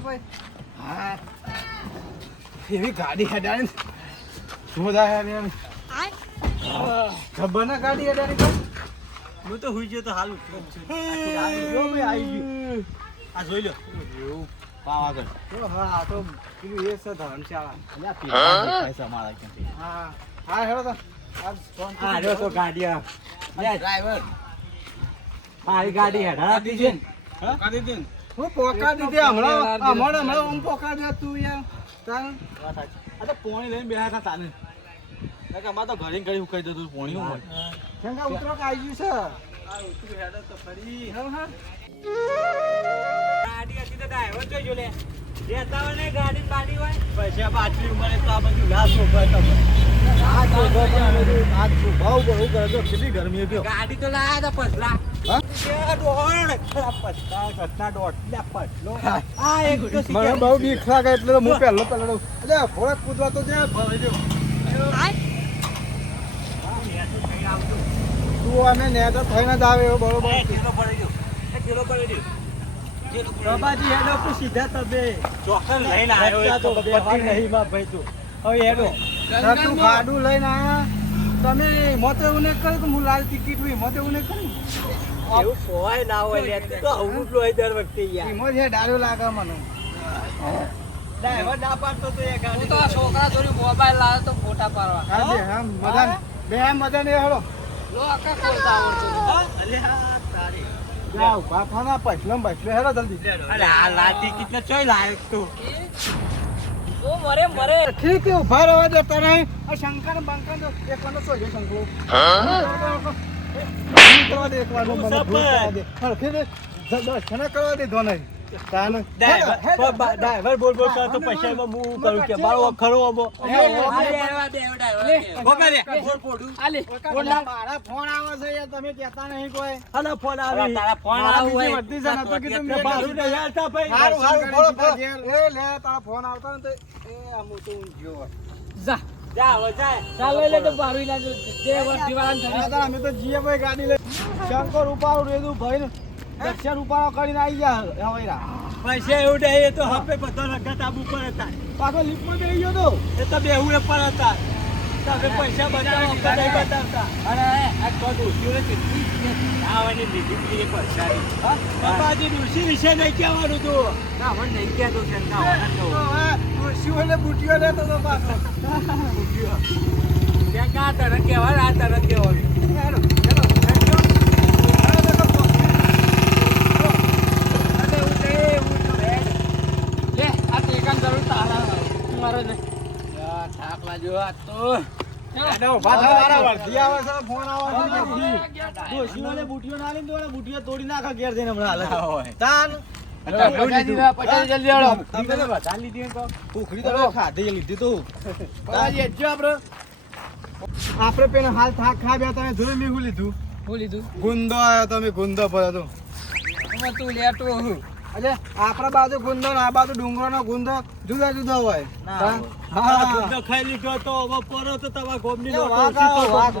ભાઈ હા એવી ગાડી હેડાણી જોદા યાર ખબર ના ગાડી હેડાણી હું તો હુઈ ગયો તો હાલ ઉઠ્યો છું જો ભાઈ આવી ગયું આ જોઈ લો એવું પાવાગઢ તો હા તો પેલું એ છે ધર્મશાળા અલ્યા પીવા દેખાય છે અમારા ક્યાંથી હા હા હેડો તો આજ ફોન આ રહ્યો તો ગાડી આ ડ્રાઈવર મારી ગાડી હેડા દીજે હા કાઢી દે હું પોકા દીધી હમણાં હું પોકા દે તું યાર તાર આ તો પોણી લઈને બેઠા હતા તાને અમારે તો ઘરે ઘરે ઉકાઈ દઉં પોણી હું શંકા ઉતરો કે આવી ગયું આ ઉતરી હેડો તો ફરી છે હા ગાડી હતી તો ડ્રાઈવર જોઈજો લે દેતા હોય ને ગાડી બાડી હોય પૈસા પાછલી ઉંમરે તો આ બધું લાશ ઉભા તમે આ તો ભાવ બહુ કરે તો કેટલી ગરમી ગયો ગાડી તો લાયા હતા પછલા હા મને બહુ બીક લાગે એટલે હું પહેલો એટલે થોડાક કૂદવા તો ત્યાં ભરાઈ ગયો તું અમે નેતા થઈને જ આવે એવો બરોબર બાબાજી હેડો તું સીધા તમે ચોકન લઈને આવ્યો તો પતિ નહીં માં ભાઈ તું હવે હેડો તું ગાડું લઈને આયા તમે મોતે એવું નહીં કરે તો હું લાલ ટિકિટ હોય મોતે એવું નહીં કરી એવું કોઈ ના હોય લે તું તો આવું જ લોય દર વખતે યાર એમાં છે ડાળો લાગે મને ડ્રાઈવર ના પાડતો તો એ ગાડી તો આ છોકરા થોડી મોબાઈલ લાવે તો ફોટા પાડવા હા હા મજા બે મજા નહીં હળો લો આકા ખોલતા આવડતું અલ્યા તારી જાઓ બાપાના પછલો હેરો જલ્દી અરે આ લાતી કિતને ચોય લાયક તું ઓ મરે મરે ઠીક છે ઉભા રહેવા દે તને આ શંકર બંકર તો એક વાનો તો છે શંકર કરવા દે એક વાનો મને ભૂલ કરવા દે હા ફિર બસ ખના કરવા દે દોને તાન ડ્રાઈવર બોલ કરતો પૈસા માં હું કરું કે મારો ખરો આબો મારા ફોન આવે છે યાર તમે કહેતા નહીં કોઈ હાલો ફોન આવી તારા ફોન બીજી વર્તી છે ને તો કીધું મેં બારું ને યાર તા ભાઈ હારું ફોન એ લે તારા ફોન આવતા ને તો એ આમ તો ઊંઘ્યો જા જા હવે જાય ચાલો લે તો બારું ના જો તે વાર દિવાળા દાદા અમે તો જીએ ભાઈ ગાડી લે શંકર ઉપાડો રેદુ ભાઈ ને દક્ષિણ ઉપાડો કરીને આવી ગયા હવેરા પૈસા એવું નહીં એ તો હપે બધો રગત આબુ પર હતા પાછો લીપમાં બેહી ગયો તો એ તો બેહુ એ પર હતા તમે પૈસા બતાવો કે નહીં બતાવતા અરે આ તો દોસ્તીઓ કેટલી આવવાની દીધી એ પૈસા બાબાજી દોસ્તી વિશે નહીં કહેવાનું તું ના મને નહીં કહેતો છે ના શિવલે બુટીઓ લેતો તો પાછો બુટીઓ ત્યાં કા તને કહેવાય આ તને કહેવાનું હેલો હેલો લે આ ટેકાન જરૂર તારા મારો ને થાક લાગ્યો આ તો હેલો પાછો મારા વર્ધી આવે છે ફોન આવે છે દોસ્તીઓને બુટીઓ ના લઈને તો બુટીઓ તોડી નાખા ઘેર જઈને હમણાં હાલ હોય તાન પચાસ જલ્દી આવો તમે વધારે લીધી તો ઉખડી તો ખાધી લીધી તો આપણે પેલા હાલ થાક ખાવ્યા તમે જોઈ મેં લીધું હું લીધું ગુંદો આવ્યો તમે ગુંદો ભર્યો તો એમાં તું લેટો હું એટલે આપણા બાજુ ગુંદો ને આ બાજુ ડુંગરો નો ગુંદો જુદા જુદા હોય હા ગુંદો ખાઈ લીધો તો હવે પરો તો તમારા ગોમની લોકો વાઘ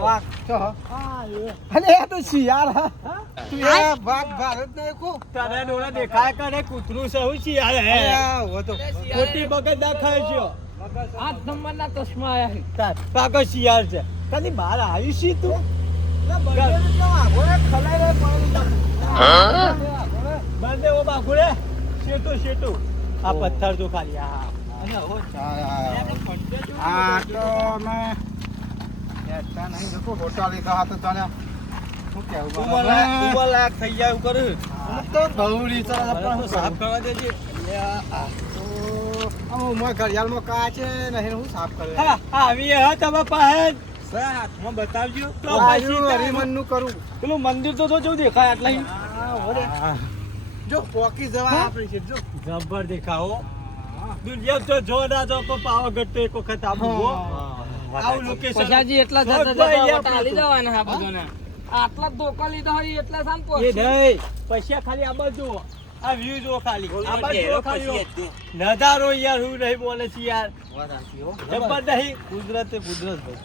અરે એ તો શિયાળ તું એ વાઘ ભારત ને કો તારે ડોળા દેખાય કરે કૂતરું છે હું શિયાળ હે હો તો ખોટી બગડ ના ખાય છે 8 નંબરના ચશ્મા આયા તાર પાકો શિયાળ છે કદી બહાર આવી છી તું બંને ઓ બાકુડે શેટો આ પથ્થર તો ખાલી આ અને હો આ તો મેં એતા નહીં દેખો હોટા લીધા હતો તને શું કેવું ઉમર લાખ થઈ જાય એવું કરું તો બહુડી ચાલે પણ સાફ કરવા દેજે મોય ઘડિયાળમાં કાચે નહીં હું સાફ કરે હા આવી હા તમે પાસે હાથમાં બતાવજો તો હરિમનનું કરું પેલું મંદિર તો જો દેખાય આટલા જો પોકી જવા આપણી છે જો જબર દેખાવો દુનિયા તો જો ના જો પણ પાવાગઢ તો એક વખત આવું આવું લોકેશન પછાજી એટલા જતા ટાલી જવાના આ બધોને આટલા ધોકા લીધા હોય એટલા સામ એ પહોંચી નહીં પૈસા ખાલી આ બાજુ આ વ્યૂ જો ખાલી આ બાજુ ખાલી નજારો યાર હું નહીં બોલે છે યાર જબર નહીં કુદરત ભાઈ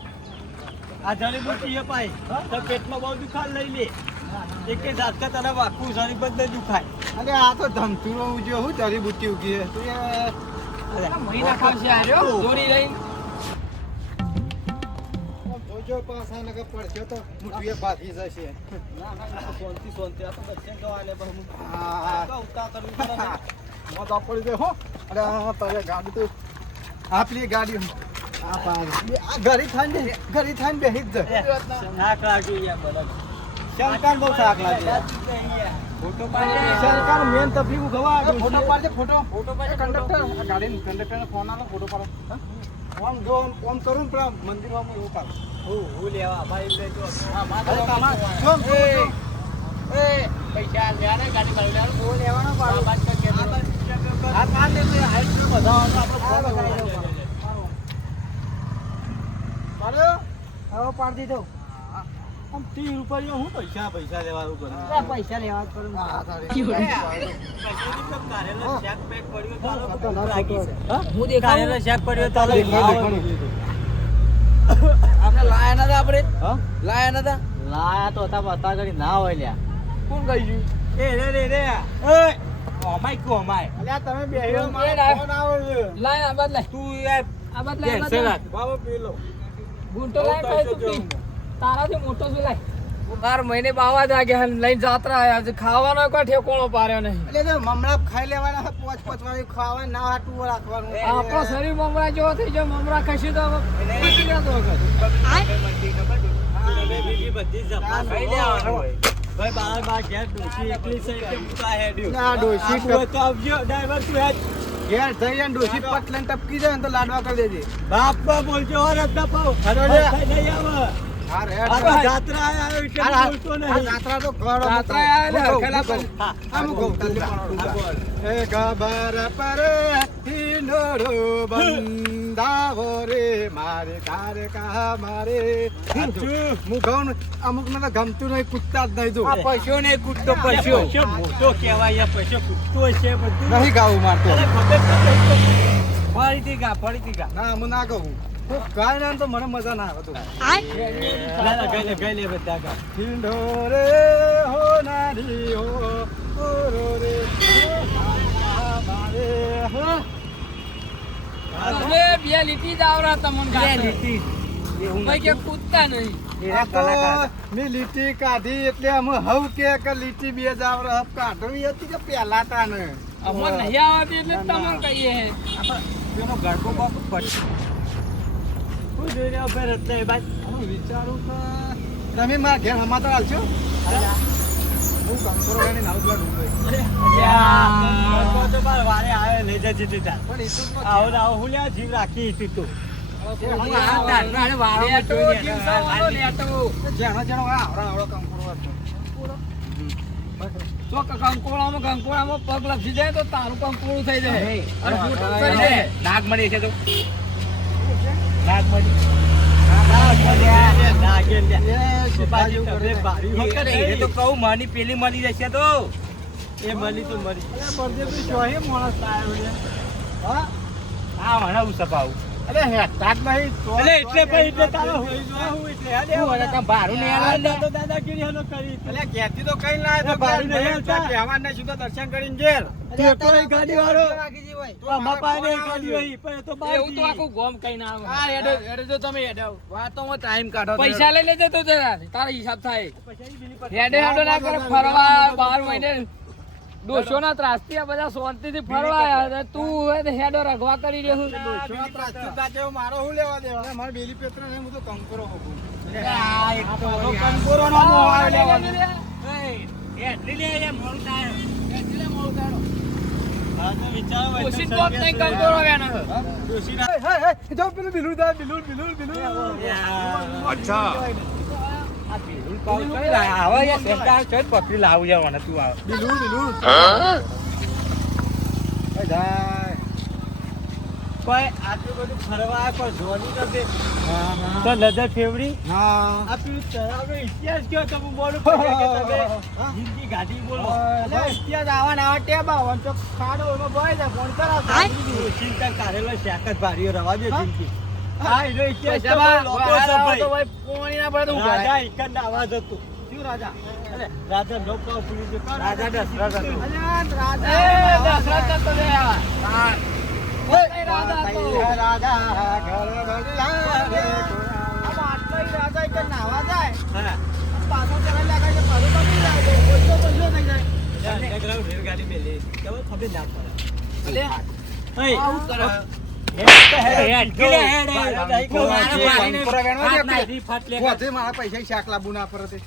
આ જડીબુટી એ પાઈ તો પેટમાં બહુ દુખાય લઈ લે એકે જાત તને વાકું શરીર બંધ દુખાય અરે આ તો ધમતુરો ઉજ્યો હું જડીબુટ્ટી ઉગી છે તું મહિના ખાવશે આ રહ્યો દોરી લઈને જોજો પાછા નકર પડશે તો મુઠીએ બાકી જશે સોનતી આ તો બચ્ચે તો આલે બહુ હા તો ઉતા કરવી પડે મોત પડી જાય હો અરે આ તારે ગાડી તો આપલી ગાડી આ પાર આ ઘરી થાન બેહી જ શાક લાગ્યું યાર બરાબર શંકર બહુ શાક લાગે ફોટો શંકર મેન તકલીફ ગવા ફોટો પાડજે ફોટો પાડજે, કંડક્ટર ગાડી કંડક્ટરને ફોન આલો ફોટો પાડો ઓમ જો ઓમ કરું પેલા મંદિરમાં એવું પાડો હું લેવા ભાઈ લે જો હા અરે તમાર જો એ પૈસા લેવાના ગાડી કરી લેવાનું બહુ લેવાનો પાડો આ પાડ લે તો હાઈટ નો બધા આપણો ફોટો કરાવી દઉં પાડ્યો હવે પાડી દીધો આમ 30 રૂપિયા હું પૈસા લેવાનું કરું પૈસા લેવા કરું હા હું દેખાડું આપણે લાયા નતા આપણે હા લાયા નતા લાયા તો હતા બતા કરી ના હોય લ્યા કોણ કહ્યું એ રે ઓમાય કો ઓમાય અલ્યા તમે બેહ્યો એ મારો ના. ફોન આવે છે લાય આ બાદ લાય તું યાર આ બાદ લાય આ બાદ કેન્સલ લાય. બાબા પી લો ગુંટો લાય કઈ તું પી. તારાથી મોટો શું લાય બાર મહિને બાવા જાગે લઈને જાત્રા આયા છે ખાવાનો કોઈ ઠેકોણો પાર્યો નહીં એટલે તો મમરા ખાઈ લેવાના પોચ વાળી ખાવા ના હાટું રાખવાનું આપણો શરીર મમરા જેવો થઈ જાય મમરા ખસી તો પતી જતો વખત ના ડોશી ઘેર જઈને ડોશી પટલન ટપકી જાય ને તો લાડવા કરી દેજે હા રે જાત્રા આ જાત્રા તો ઘણો જાત્રા આયા એટલે હરખેલા પર. આમ ગૌતમ એ ગબર પર હિંડોળો બંધાવો રે મારે તારે કા મારે હું ગાઉં ને અમુક ને તો ગમતું નહીં પૂછતા જ નહીં જો આ પશુ ને કૂદતો પશુ મોટો કેવાય પૈસો કૂદતો છે બધું નહીં ગાવું મારતો ફરીથી ગા ના હું ના કહું ગાય ને તો મને મજા ના આવે તો ગઈ લે બધા ગા હિંડોરે હો નારી હો ઓરો રે મારે હો તમે બે લીટી જ આવરા તમને ગાતા. ભાઈ કે કૂદતા નહીં મેં લીટી કાઢી એટલે અમે હવ કે લીટી બે જાવ હપ કાઢવી હતી કે પેલા તા ને અમને નહીં આવતી એટલે જ તમને કહીએ પેલો ગડકો બાપ પટ હું જોઈને ઉભે રહેતા એ બાદ હું વિચારું તો તમે મારા ઘેર હમાતો આવશો હું કંકોરો એની નાવ પેલા ડુંગળી તો બાર વારે આવે લઈ જજે તીતા પણ એ તો આવો ને આવો હું લ્યા જીવ રાખી તી તું લેટો જીવસાવાનો લેટો. જેનો જેનો આવડો આવડો કંકોરો હતો તો કંકોળામાં પગ લપસી જાય તો તારું કંકોળું થઈ જાય અને ફૂટ કરી જાય. નાગમણી છે તો નાગમણી તો કહું મની પેલી મળી જશે તો એ મળી તો મળી હા હા મને હું સપાવું અરે હેઠાત નહીં તો એટલે પછી એટલે તારો હું એટલે ભારું નહીં આલે. તો દાદાગીરી હલો કરી એટલે ઘેરથી તો કઈ ના તો ભાડું નહીં આવતા. કહેવા નહીં સીધો દર્શન કરીને ઘેર તે કોઈ ગાડી વાળો તો મપાય ને ગાડી હોય પણ એ તો બહાર એવું તો આખું ગોમ કઈ ના આવે. હા હેડો તો તમે હેડો વાતોમાં ટાઈમ કાઢો પૈસા લઈ લેજે તું જરા તારો હિસાબ થાય હેડે હેડો ના કરે ફરવા 12 મહિને દોશો ના ત્રાસથી આ બધા શાંતિથી ફરવા આયા છે. તું હેડો રગવા કરી દેવું મારો હું લેવા દેવા મારે બેલી પેત્ર ને હું તો કંકોરો હોઉં કંકોરો નો મોહ આવે લેવાનો. એટલી લે એ મોડું થાય હા તો વિચારો હોય તો કોશિશ કોક નહીં કંકોરો વેનો છે. ડોશી જો પેલું બિલું દા બિલું અચ્છા આવા યાર સેન્ટા ચડ પકડી લાવું જવાના તું આવ બિલું કોઈ આટલું બધું ફરવા કોઈ જોવાની તો તો નજર ફેવરી હા આ પેલું તળાવનો ઇતિહાસ કયો તમે બોલો પડ્યા કે તમે જિંદગી ગાડી બોલો ઇતિહાસ આવવાના આવા ટેબ આવવાનું તો ખાડો એમાં બોય છે ફોન કરાવતા ચિંતા કાઢેલો શાક જ ભારીઓ રવા દે જિંદગી હા એનો ઇતિહાસ તો પૈસા લોકો છે તો ભાઈ ભાઈ પોણી ના પડે તો ઉભા રહે. રાજા ઇકંદ આવાજ હતું શું હતું રાજા રાજા નો કહો પૂરી દે રાજા દશરથ હતો. દશરથ તો લે આ. કઈ રાજા હતો? રાજા ઘર બદલા રે રાજા એક નાવા જાય હા પાછો ચલાવી લાગે છે પાછો બની જાય ઓછો થઈ જાય અંડરગ્રાઉન્ડ રેલગાડી મેલી તમે ખબર ના પડે લે, ઓય આવું કરે. વધે મારા પૈસા શાક લાવવું ના પડે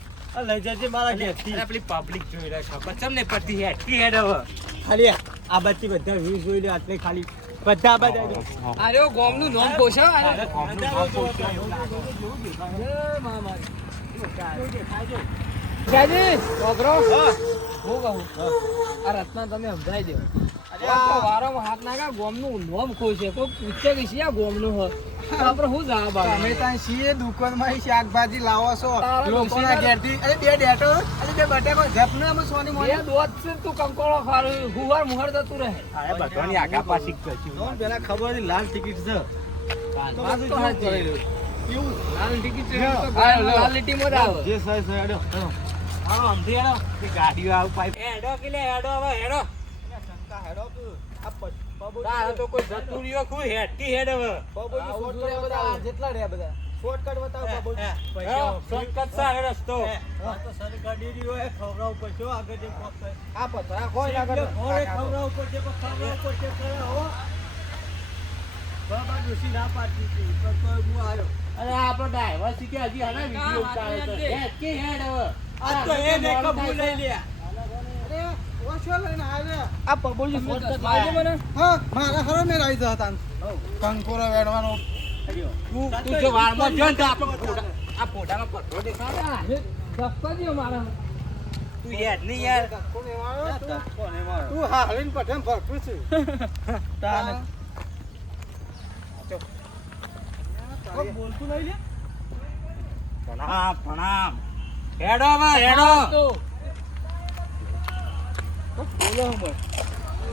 લઈ જજે મારા ઘેરથી. અરે પેલી પબ્લિક જોઈ રહી ખબર ચમ નહીં પડતી હેઠી હેડ હવે. ખાલી આ બચ્ચી બધા વ્યૂ જોઈ લે આટલે ખાલી બધા અરે ઓ ગોમનું નામ પોછો અરે જાજી છોકરો હું કહું આ રત્ના તમે સમજાઈ દો વારોમાં હાથ નાખા ગોમનું નામ ખોઈ છે કોઈ પૂછે કે છે આ ગોમનું હ તો આપણે શું જવાબ આવે તમે ત્યાં છીએ દુકાનમાં શાકભાજી લાવો છો તારા લોકોના ડોશીના- ઘેરથી અરે બે ડેટો અરે બે બટેકો ઝપને અમે સોની મોની એ દોત છે તું કંકોળો ખારું હુવાર મુહર જતું રહે બધાની આગા પાછી કરશું પેલા ખબર હતી લાલ ટિકિટ છે વાત તો સાચી. એવું લાલ ટિકિટ છે તો લાલ લીટીમાં જ આવે. જે સહી સહી હેડો હા સમજી હેડો કે ગાડીઓ આવું પાઇપ હેડો કે લે હેડો હવે હેડો શંકા હેડો તું આ તારે તો કોઈ જતું રહ્યો કોઈ હેડકી હેડ હવે બાબુજી આવું શોર્ટકટ જોઈએ બતાવો બધા. જેટલા રહ્યા બધા શોર્ટકટ બતાવો બાબુજી શોર્ટકટ સા રસ્તો તો સરકારી રહ્યો એ ખવડાવ પડશે આગળ જે કોક આ પથરા કોઈ ના કરે ખવડાવ પડશે પણ ખવડાવ પડશે કરે હો બાબા ડોસી ના પાડતી હતી પણ તોય હું આવ્યો અરે આપણો ડ્રાઈવર શીખે હજી હને વિડિયો ઉતારે છે હેડકી હેડ હવે આ તો એ દેખો ભૂલ લઈ લે અરે ઓછો લઈને આવ્યા આ પબોજી શોર્ટકટ મારજો મને હા મારા ખરો મેં રહી જતા કંકોરો વેડવાનો તું જો વારમાં જો ને આપણે આ ફોટામાં પથરો દેખાડે ધક્કો દ્યો મારા તું યાર નહીં યાર કોને મારો તું? કોને મારો તું હાલીને પઠેમ ભરતું છે તાને કોઈ બોલતું નહીં લે પ્રણામ પ્રણામ હેડો હવે હેડો તો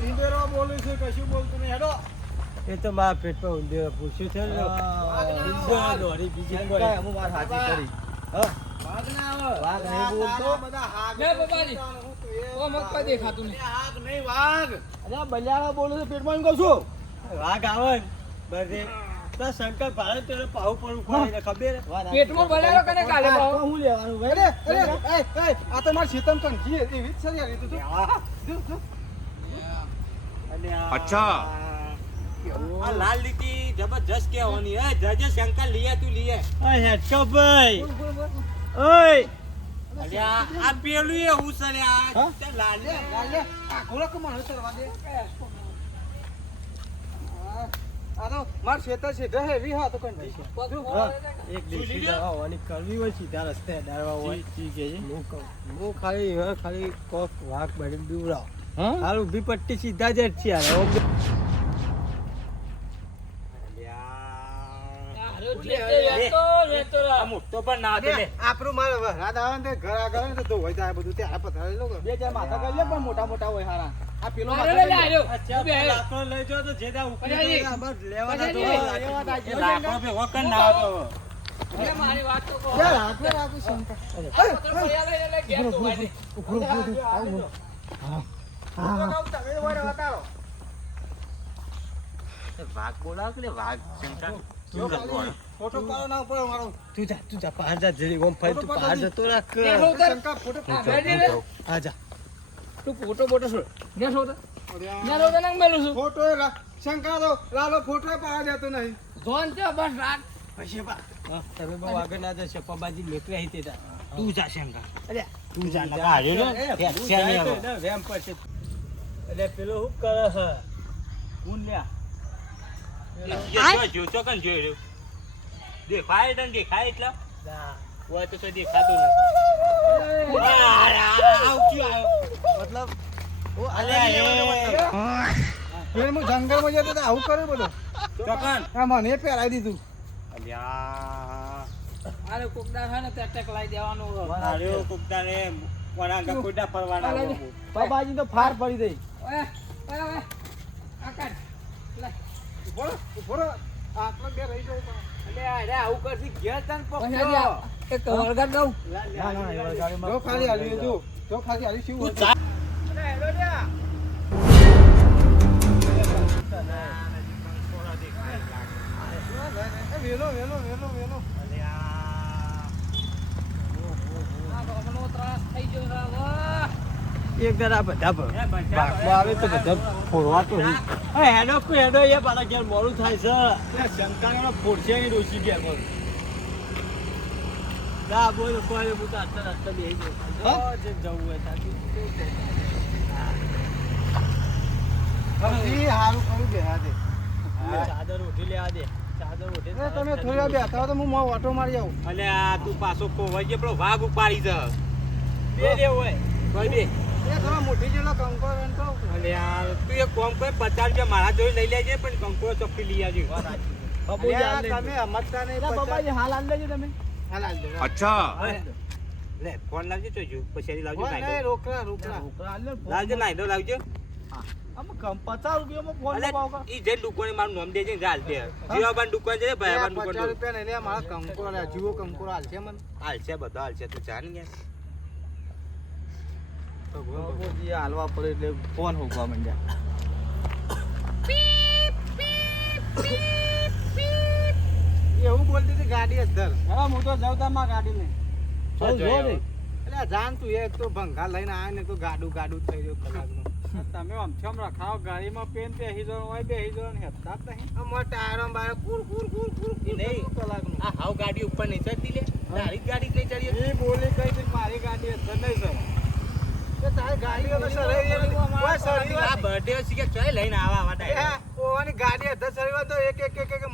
ઉંદેરો બોલું છું કશું બોલતું નહીં હેડો એ તો મારા પેટમાં ઊંધેરો પૂછ્યું છે ને ઊંધેરો દોરી બીજી કોઈ અમુક વાત સાચી કરી વાઘ ના આવે વાઘ નહીં બોલતો. બધા હાગ લે બાબાજી. ઓ મગ કોઈ દેખાતું નહીં હાગ નહીં વાઘ અરે બલ્યાળા બોલું છું પેટમાં એમ કહું છું વાઘ આવે ને બધે તો શંકર ભારત તેને પાહુ પર ઉખાડીને ખબર પેટમાં બલારો કને કાલે ભાવ હું લેવાનું ભાઈ અરે અરે એ આ તો માર શીતમ કંઠી એવી જ છે યાર એ તો અચ્છા આ લાલ લીટી જબરજસ્ત કહેવાની હે જજે શંકર લીએ તું લીએ ઓય હેડકો ભાઈ ઓય અલ્યા આ પેલું એ હું છે આ તે લાલ લે લે આ ખોળો કે મને ચરવા દે આ તો માર શેતર છે હેવી હા તો કંઠી છે એક દેશી દવા હોવાની કરવી હોય સીધા રસ્તે ડાળવા હોય હું ખાલી કોક વાઘ બળી દૂરાવ હાલ ઊભી પટ્ટી સીધા જ છે યાર મોટો પણ ના દે લે આપણું મારે રાત આવે ને તે ઘર આગળ ને તો ધોવાઈ જાય બધું ત્યાં પથરાવી લો બે ચાર માથા કરી લે પણ મોટા મોટા હોય હારા આ પેલો અરે માથા લે કરી લે. આયો અચ્છા તું બે આયો. લાકડો લઈ જાઓ તો જે દા ઉકળી પછાજી. જાય, બસ લેવાના તો પછાજી. લાકડો ભેગો કરી ના આવતો. લે મારી વાત તો કહો યાર રાખો રાખો શંકર પત્ર પડ્યા લે એટલે ઘેર તો વાજે. વાઘ બોલાવ કે વાઘ શંકર ફોટો પાડો ના ઉપર મારો તું જા બહાર જા જરી ઓમ ફરી તું બહાર જતો રાખ બેઠો ઉતર. શંકર ફોટો આ બેઠી રે. આ જા તું ફોટો બોટો છોડ બેઠો ઉતર. બેઠો ઉતર નાખ મેલું છું ફોટો શંકર લાલો ફોટો પાડવા દેતો નહીં જોન છે બસ રાખ પછી બા તમે બહુ આગળ ના જશો પબાજી લેકરે અહીં તે જા તું જા શંકર અરે તું જા ના હાર્યો ને ત્યાં નહીં હવે વેમ પડશે એટલે પેલો હું કરે છે કોણ લ્યા દેખાય તને દેખાય એટલે હોય તો કોઈ દેખાતું મતલબ નથી હું જંગલમાં જતો તો આવું કર્યું બધું ચોકન આ મને પહેરાવી દીધું અલ્યા અરે કોકડા છે ને તે ટેક લાઈ દેવાનું માર્યો કુકતાને કોના કોઈડા પરવાના બાબાજી તો ફાર પડી દઈ ઓય ઓય ઓય આકાશ લે બોલો બોલો આટલો બે રહી જાવ અરે આવું કરતી ઘેર તને પછાજી એક વળગાડ દઉં. જો ખાલી હાલ્યું જો ખાલી હાલ્યું શું હોય? વેલો વેલો વેલો વેલો આ ગામનો ત્રાસ થઈ ગયો છે હવે. એક જરા બધા ભાગમાં આવે તો બધા ફોડવા તો હેડો એ પાછા ઘેર મોડું થાય છે શંકાનો ફોડશે નહીં ડોસી ઘેર પર ના બોલ કોઈ હું તો આટલા બેસી જાઉં જે જવું હોય ત્યાંથી ઈ હારું કર્યું બેહા દે. ચાદર ઉઠી લેવા દે ચાદર ઉઠી એ તમે થોડી વાર બેઠા હો તો હું ઓટો મારી આવું. અને આ તું પાછો ખોવાઈ ગયો પેલો વાઘ ઉપાડી છે બે રે હોય કોઈ બે એ તમે મોટી જેલો કંકો એમ તો અને યાર તું એક કામ કર 50 રૂપિયા મારા જોઈ લઈ લેજે પણ કંકોડો ચોખ્ખી લઈ આવજો અલ્યા, તમે સમજતા નહીં. હાલ આલ લેજો તમે હાલ હાલ દે. લે ફોન લાવજો ચોજો પછી લાવજો હોય નાઈ નહીં, રોકડા રોકડા. લાવજો નાઈ દો લાવજો 50 રૂપિયામાં ફોન અલે ઈ જે દુકાને મારું નામ દેજે ને હાલ દે જીવાબાન દુકાન છે ભાઈ બાન 50 દુકાન રૂપિયા નહીં લે, મારા કંકોરો લે, જીવો કંકોરો હાલ છે મને. હાલ છે બધો હાલ છે તું જાન ગયા હાલવા પડે એટલે ફોન હોકવા માંડ્યા. એવું બોલતી હતી ગાડી અધર. હા હું તો જાઉં તામાં ગાડી ને. એટલે જાન તું એક તો ભંગા લઈને આવે ને તો ગાડું ગાડું થઈ રહ્યું કલાકનું. તમે આમ રખાવો ગાડીમાં પેન બેસી જાવ હોય બેસી જાવ ને હેતા જ નહીં. અમાર ટાયરો બાર કુર કુર કુર કુર નહીં કલાકનું. આ હાવ ગાડી ઉપર નહીં ચડતી લે તારી જ ગાડી જ નહીં ચડી એ બોલી કઈ હતી મારી ગાડી અધર નહીં સર. એ તારી ગાડીઓ તો સરાઈ કોઈ સરી આ બર્થડે છે કે ચોય લઈને આવા ટાઈમ ઓવાની ગાડી અધર સરી તો એક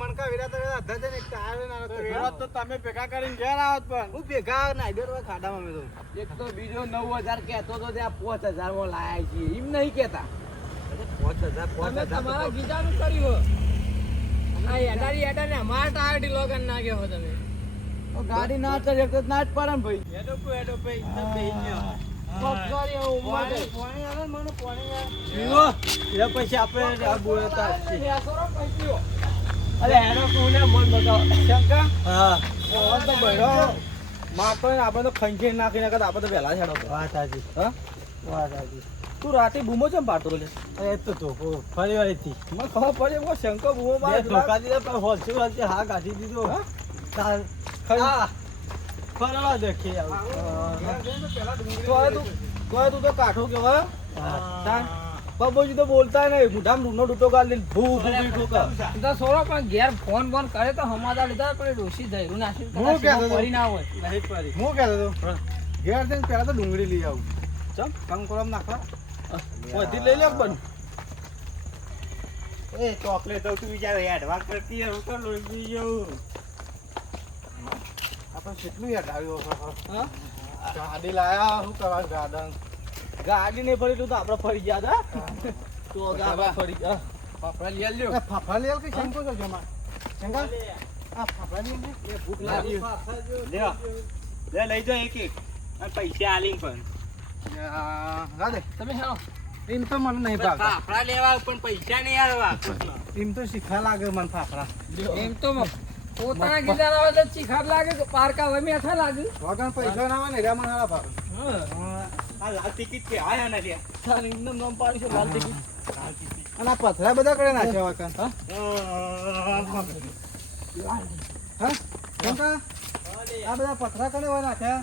મણકા વિરાતા અધર છે ને ટાયર ના વિરાત તો તમે ભેગા કરીને ઘેર આવત પણ હું ભેગા નાઈ દેર ખાડામાં મેં તો. એક તો બીજો 9000 કહેતો તો ત્યાં 5000 માં લાયા છીએ એમ નહીં કહેતા. 5000 તમે તમારા ગીતાનું કર્યું આ એડાને અમારા ટાયર ઢીલો કરી નાખ્યો હો તમે. ગાડી ના ચડે તો ના જ પડે ને ભાઈ. હેડો ભાઈ તમે બેહી ગયો એ પછી આપણે આ બોલતા અરે હેડો કોને મન બતાવો શંકા હા ઓન તો બહેરો મારતો ને આપણે તો ખંખી નાખી નાખત આપણે તો પહેલા છેડો. વાત સાચી હા વાત સાચી તું રાતે બૂમો ચમ પાડતો લે? એ તો ધોકો ફરી વાળી મને ખબર પડે એવો શંકો બૂમો બે મારે ધોકા દીધા પણ હોલસેલ વાળી હા કાઢી દીધો હા? તાર ખરી. ફરવા દેખી આવું તું તો કાઠો કેવા હા બાબુજી તો બોલતા નહીં ગુઢામ રૂનો ડૂટો ગાળ લઈને ભૂ ભૂ ઠોકા. તો સોરો પણ ઘેર ફોન બોન કરે તો હમાદા લીધા પણ ડોસી ધૈર્યું નાખી હું કહેતો હતો. પડી ના હોય. નહીં પડી હું કહેતો હતો ઘેર જઈને પહેલા તો ડુંગળી લઈ આવું. ચમ કંકોરામ નાખવા બધી લઈ લે પણ એ ચોકલેટ તો તું વિચાર એડવાન્સ કરતી હું તો લોહી જવું આપણે કેટલું યાદ આવ્યું હા? ગાડી લાયા શું કરવા ગાર્ડન ગાડી નહીં ફરી તો આપણે ફરી ગયા હતા. તો ગાડા ફરી ગયા. ફાફડા લઈ આલ્યો. ફાફડા લઈ આલ કે શંકો કરજો માં શંકા આ ફાફડા લઈ આલ. એ ભૂખ લાગી. લ્યો લે લઈ જાઓ એક એક અને પૈસા આલી પણ રાધે તમે હેલો એમ તો મને નહીં ભાવતા. ફાફડા લેવા પણ પૈસા નહીં આલવા એમ તો શીખા લાગે મને ફાફડા. એમ તો પોતાના ગીતા આવે તો ચીખાર લાગે કે પારકા હોય મેઠા લાગે. વગર પૈસા ના આવે ને એરા મને હારા ભાવે. આ લાલ ટિકિટ કે આયા ના લે તારી એમનું નામ પાડી છે લાલ ટિકિટ. અને આ પથરા બધા કરે નાખ્યા વગર. હા શંકા આ બધા પથરા કરે હોય નાખ્યા.